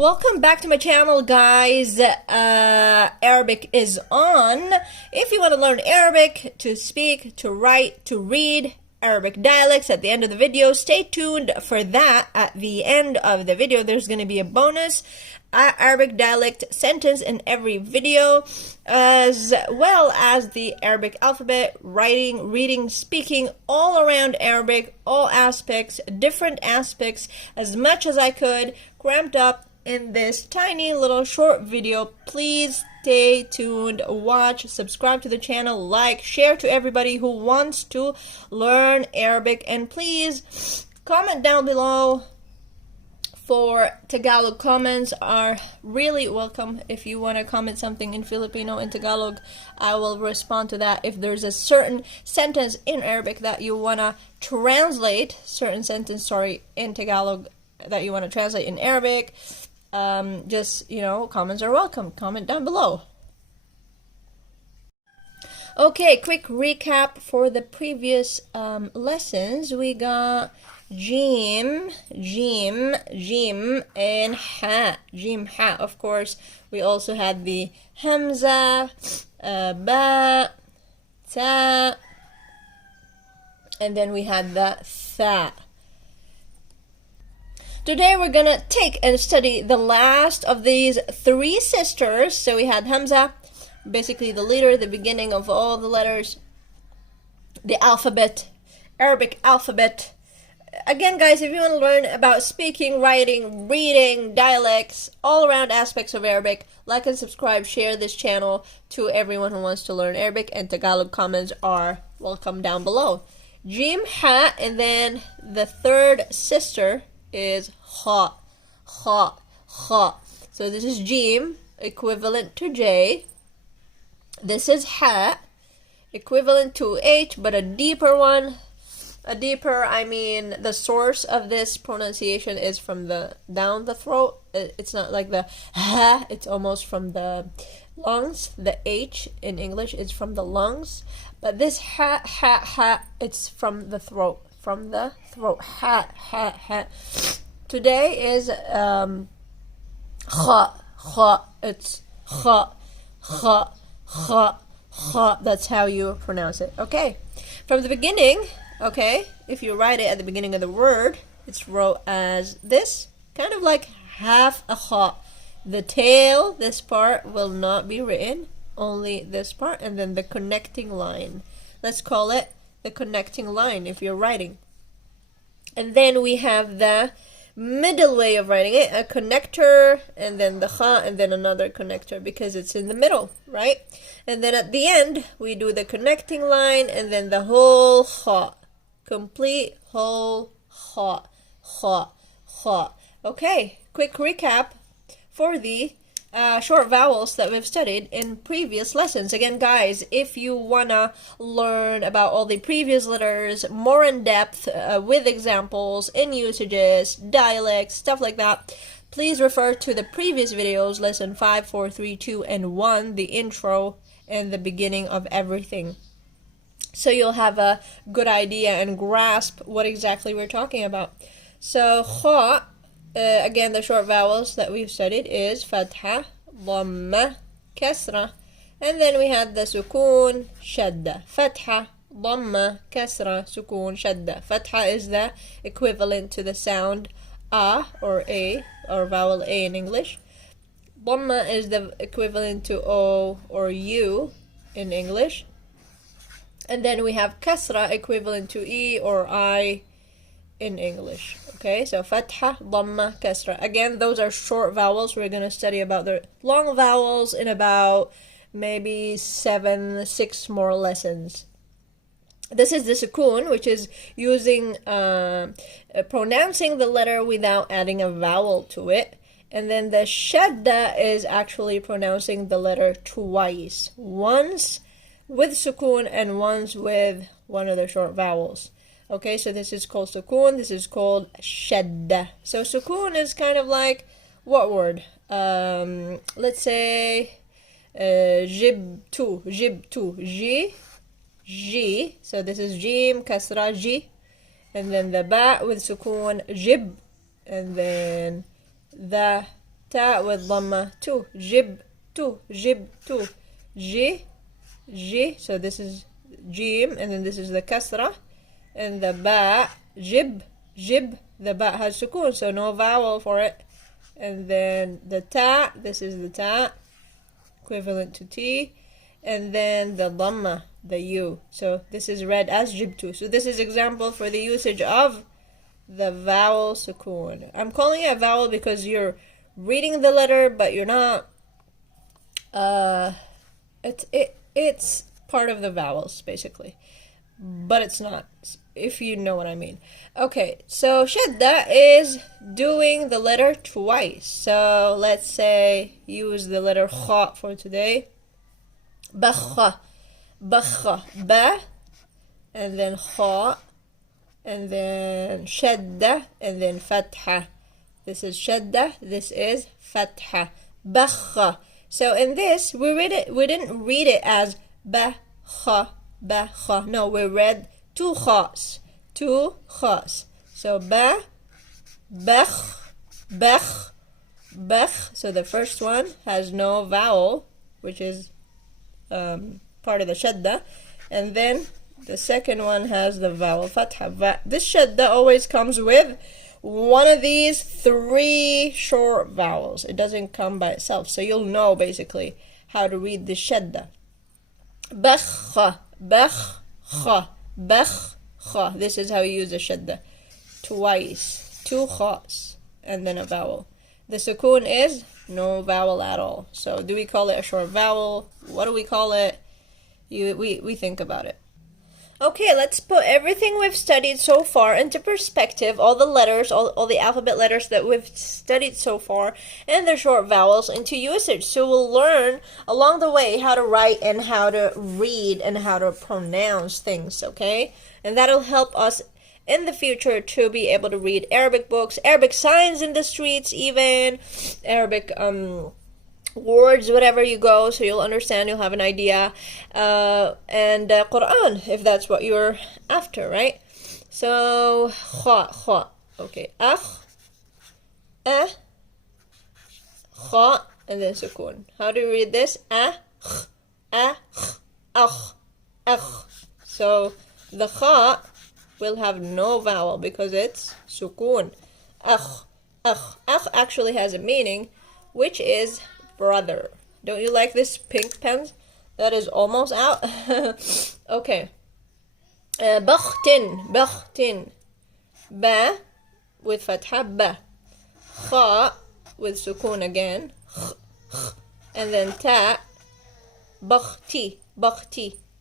Welcome back to my channel, guys. Arabic is on. If you want to learn Arabic, to speak, to write, to read Arabic dialects at the end of the video, stay tuned for that. At the end of the video, there's going to be a bonus Arabic dialect sentence in every video, as well as the Arabic alphabet, writing, reading, speaking, all around Arabic, all aspects, different aspects, as much as I could, cramped up in this tiny little short video. Please stay tuned, watch, subscribe to the channel, like, share to everybody who wants to learn Arabic, and please comment down below. For Tagalog comments are really welcome. If you want to comment something in Filipino and Tagalog, I will respond to that. If there's a certain sentence in Arabic that you want to translate, in Tagalog that you want to translate in Arabic, comments are welcome. Comment down below. Okay, quick recap for the previous lessons. We got Jim, and Ha. Jim, Ha. Of course, we also had the Hamza, Ba, Ta, and then we had the Tha. Today we're gonna take and study the last of these three sisters. So we had Hamza, basically the leader, the beginning of all the letters, the alphabet, Arabic alphabet. Again, guys, if you want to learn about speaking, writing, reading, dialects, all around aspects of Arabic, like and subscribe, share this channel to everyone who wants to learn Arabic, and Tagalog comments are welcome down below. Jim, Ha, and then the third sister is Ha. So this is Jim, equivalent to J. This is Ha, equivalent to H, but a deeper one. I mean, the source of this pronunciation is from down the throat. It's not like the ha, it's almost from the lungs. The H in English is from the lungs, but this ha, it's from the throat. Ha. Today is kha. It's kha. That's how you pronounce it. Okay, from the beginning. Okay, if you write it at the beginning of the word, it's wrote as this, kind of like half a kha. The tail, this part, will not be written, only this part, and then the connecting line. Let's call it the connecting line if you're writing. And then we have the middle way of writing it, a connector, and then the kha, and then another connector, because it's in the middle, right? And then at the end, we do the connecting line, and then the whole kha. Complete whole kha. Okay, quick recap for the short vowels that we've studied in previous lessons. Again, guys, if you wanna learn about all the previous letters more in depth, with examples and usages, dialects, stuff like that, please refer to the previous videos, lesson 5, 4, 3, 2, and 1, the intro and the beginning of everything. So you'll have a good idea and grasp what exactly we're talking about. So kha, again, the short vowels that we've studied is fatha, dhamma, kasra, and then we had the sukun, shadda. Fatha, dhamma, kasra, sukun, shadda. Fatha is the equivalent to the sound a or a, or vowel a in English. Dhamma is the equivalent to o or u in English. And then we have kasra, equivalent to e or I in English. Okay, so fatha, dhamma, kasra. Again, those are short vowels. We're going to study about the long vowels in about maybe 6 more lessons. This is the sukun, which is using, pronouncing the letter without adding a vowel to it. And then the shadda is actually pronouncing the letter twice. Once with sukun and once with one of the short vowels. Okay, so this is called sukun, this is called shadda. So sukun is kind of like, what word? Let's say jibtu, ji. So this is jim, kasra, ji. And then the ba with sukun, jib. And then the Ta with dhamma, tu, jib, tu, jib, tu, ji, ji, so this is jim, and then this is the kasra, and the ba, jib, jib, the ba has sukoon, so no vowel for it, and then the ta, this is the ta, equivalent to t, and then the dhamma, the u, so this is read as jibtu. So this is example for the usage of the vowel sukoon. I'm calling it a vowel because you're reading the letter, but you're not, it's part of the vowels basically, but it's not, if you know what I mean. Okay, so shadda is doing the letter twice. So let's say use the letter khaa for today. Bakha, bakha, ba, and then khaa, and then shadda, and then fatha. This is shadda, this is fatha. Bakha. So in this, we didn't read it as bakha, bakha. No, we read two kha's. Two kha's. So ba, bakh, bakh, bakh. So the first one has no vowel, which is part of the shadda, and then the second one has the vowel fatha. This shadda always comes with one of these three short vowels. It doesn't come by itself, so you'll know basically how to read the shadda. Bakha, bakha, bakha. This is how you use the shadda. Twice, two khas, and then a vowel. The sukoon is no vowel at all. So do we call it a short vowel? What do we call it? We think about it. Okay, let's put everything we've studied so far into perspective. All the letters, all the alphabet letters that we've studied so far, and their short vowels into usage. So we'll learn along the way how to write and how to read and how to pronounce things, okay? And that'll help us in the future to be able to read Arabic books, Arabic signs in the streets even, Arabic words wherever you go, so you'll understand, you'll have an idea, and Quran if that's what you're after, right? So kha, okay, akh, kha, and then sukoon. How do you read this? So the kha will have no vowel because it's sukoon. Akh actually has a meaning, which is brother. Don't you like this pink pen that is almost out? Okay. Bakhtin. Ba with fatha, ba. Kha with sukoon again. And then ta. Bakhti.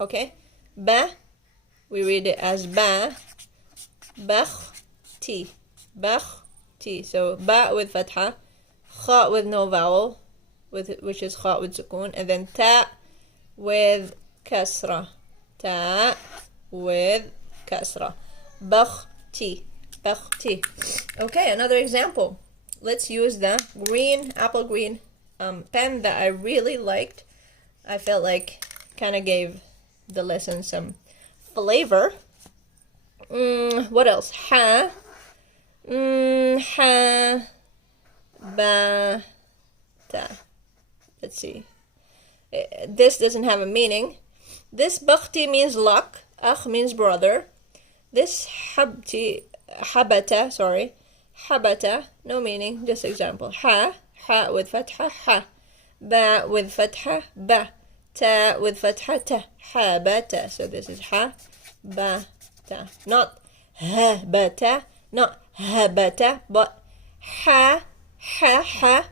Okay. Ba, we read it as ba. Bakhti. So ba with fatha. Kha with no vowel, which is kha with sukoon, and then ta with kasra. Ta with kasra. Bakhti. Okay, another example. Let's use the apple green pen that I really liked. I felt like kind of gave the lesson some flavor. What else? Ha. Ba. Ta. Let's see. This doesn't have a meaning. This bakhti means luck. Akh means brother. This habata, no meaning, just example. Ha with fatha, ha. Ba with fatha, ba. Ta with fatha, ta. Habata. So this is ha, ba, ta. Not habata, not habata, but ha,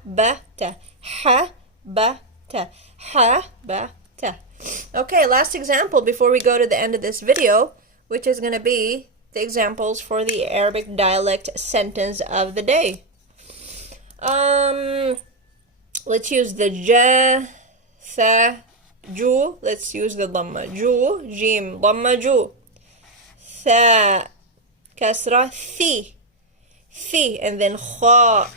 ba, ta. Ha, ba, ta. Ha, ba, ta. Okay, last example before we go to the end of this video, which is going to be the examples for the Arabic dialect sentence of the day. Let's use the ja, tha, ju. Let's use the dhamma. Ju, jim, dhamma ju. Tha, kasra, thi. And then kha,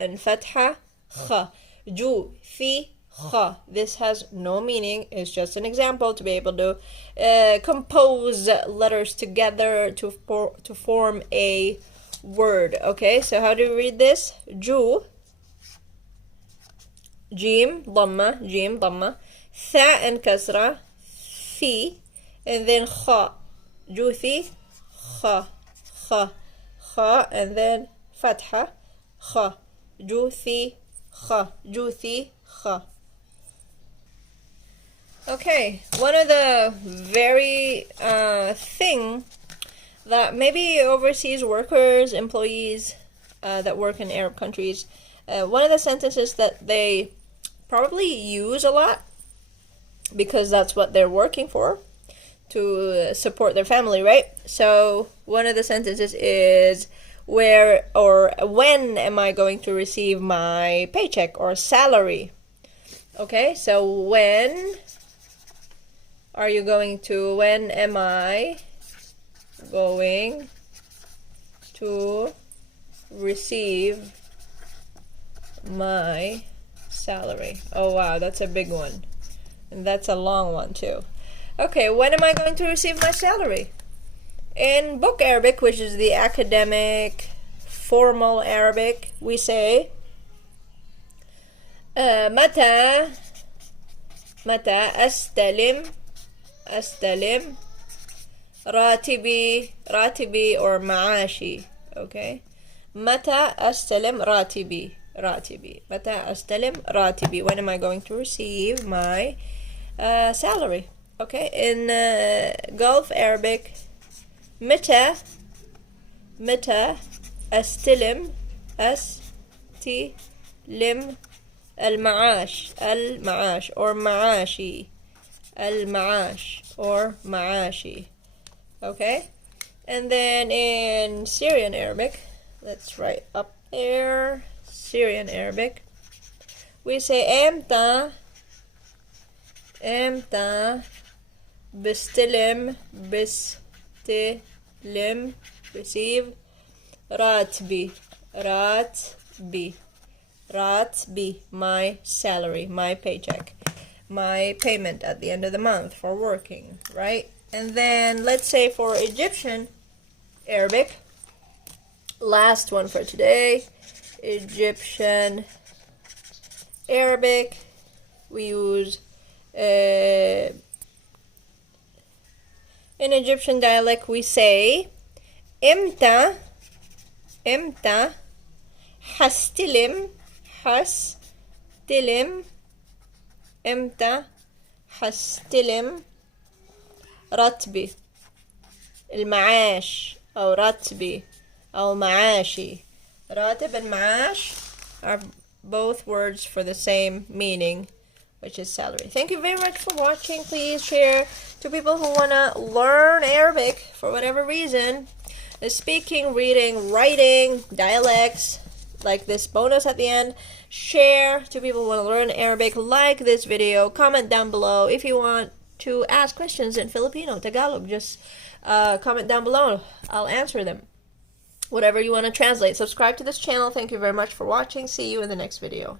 and fatha, kha. Ju, thi, kha. This has no meaning. It's just an example to be able to compose letters together to form a word. Okay, so how do you read this? Ju, Jim ضمة, tha and kasra, thi, and then khaa, juthi, khaa, and then fatha, khaa, juthi, khaa. Okay, one of the very thing that maybe overseas workers, employees that work in Arab countries, one of the sentences that they probably use a lot because that's what they're working for, to support their family, right? So one of the sentences is, where or when am I going to receive my paycheck or salary? Okay, so when are you going to, when am I going to receive my salary? Oh wow, that's a big one. And that's a long one too. Okay, when am I going to receive my salary? In book Arabic, which is the academic, formal Arabic, we say متى أستلم راتبي or معاشي. Okay, متى أستلم راتبي. متى أستلم راتبي. When am I going to receive my salary? Okay, in Gulf Arabic, متى أستلم المعاش or معاشي. المعاش or معاشي. Okay, and then in Syrian Arabic, let's write up there, Syrian Arabic, we say امتى بستلم receive راتبي, my salary, my paycheck, my payment at the end of the month for working, right? And then let's say for Egyptian Arabic, last one for today, Egyptian Arabic, we use in Egyptian dialect we say امتى حستلم امتى حستلم راتبي, المعاش أو راتبي أو معاشي. راتب and معاش are both words for the same meaning, which is salary. Thank you very much for watching. Please share to people who want to learn Arabic for whatever reason. Speaking, reading, writing, dialects, like this bonus at the end. Share to people who want to learn Arabic. Like this video. Comment down below if you want to ask questions in Filipino, Tagalog. Just comment down below. I'll answer them. Whatever you want to translate. Subscribe to this channel. Thank you very much for watching. See you in the next video.